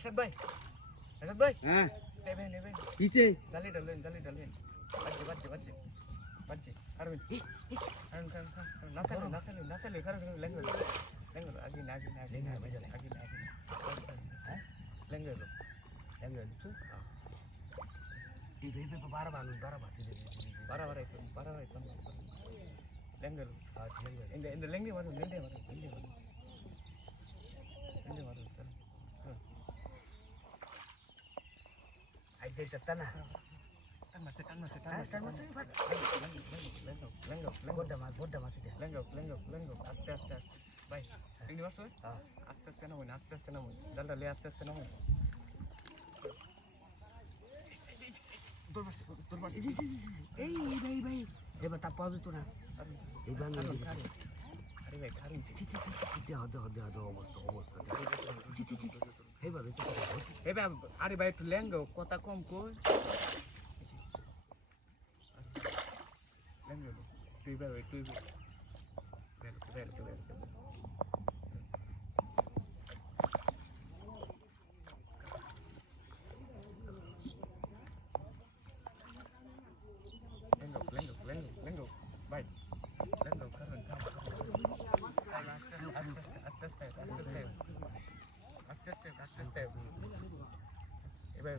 এরশাদ ভাই হ্যাঁ নেবেন কিছে জালি ডালেন বাজে কারণ নাসালে কারণ লেঙ্গল আগে না লেঙ্গল তো এই বেবে বারা বালু বারা বাতি দে বারা লেঙ্গল இந்த লেঙ্গে মারো আই যাই তত্তা না টান মারছে বড় মাছ দে লেঙ্গো আস্তে ভাই লেঙ্গি মারছো আস্তে নামুন জালটা লে আস্তে নামুন তোর মারছে এই ভাই এবার তা পাওয়া যেত না এই বাংলা আরে ভাই খারুন দে অবস্থা এইভাবে তো এবার আরে ভাই একটু লেঙ্গো কথা কম কই লেঙ্গো তুই লেঙ্গো ভাই লেঙ্গো খারুন আস্তে এবার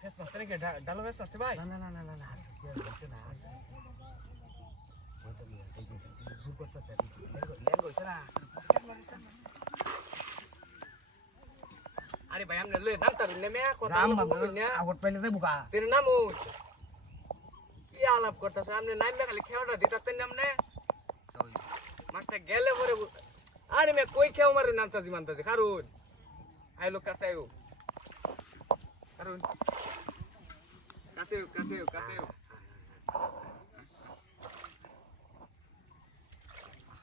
ফেস মারছে নাকি ডালো ফেস মারছে ভাই না হইছে না ওটা নিয়ে এই যে জুর করতেছে ল্যাঙ্গ হইছে না আরে ভাই আমনে লই নাম তার নেমে কথা রাম বলবো না আগত পাইলে যাই বুকা তের নাম কি আলাপ করতেছ আমনে নামে খালি খেওটা দিতাতেন আমনে মাস্টার গেলে পরে আরে মে কই খেও মারে নামতাজি মানতাজি কারণ আইলো কাছে আইও কারণ কাছে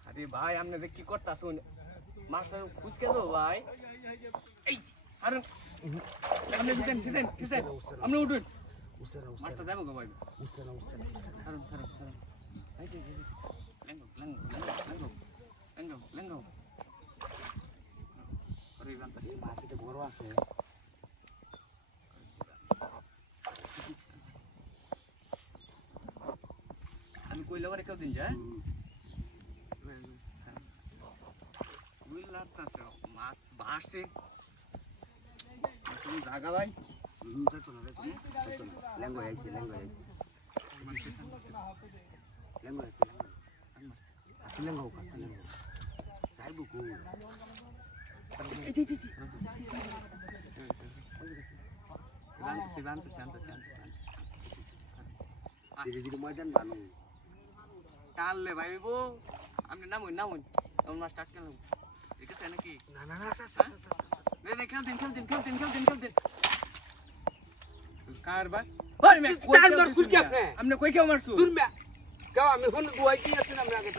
আরে ভাই আমনে কি করতাছুন মাস্টার খুঁজকে দাও ভাই এই কারণ আমনে কিছেন আমনে উঠুন উসরা মাস্টার যাবো গো ভাই উসরা কারণ এই যে লেঙ্গো আরে জানতাছি মাছটা বড় আছে আমি কইলে করে কেউ দিন যা বুঝ লাগতাছে মাছ বাসে তুমি জাগা ভাই যাইতো না ল্যাঙ্গ আইছে ল্যাঙ্গ যাই বুকু ধীরে ধীরে ময়দান ভালো টাললে ভাইবো আপনি নামুন আমার মাছ টাটকে নেব ঠিক আছে নাকি না খেলতেন কারবার স্টার মার খুলকে আপনি আপনি কই কেউ মারছু তুমি গাও আমি ফোন দুয়াই দিয়েছিলাম আগে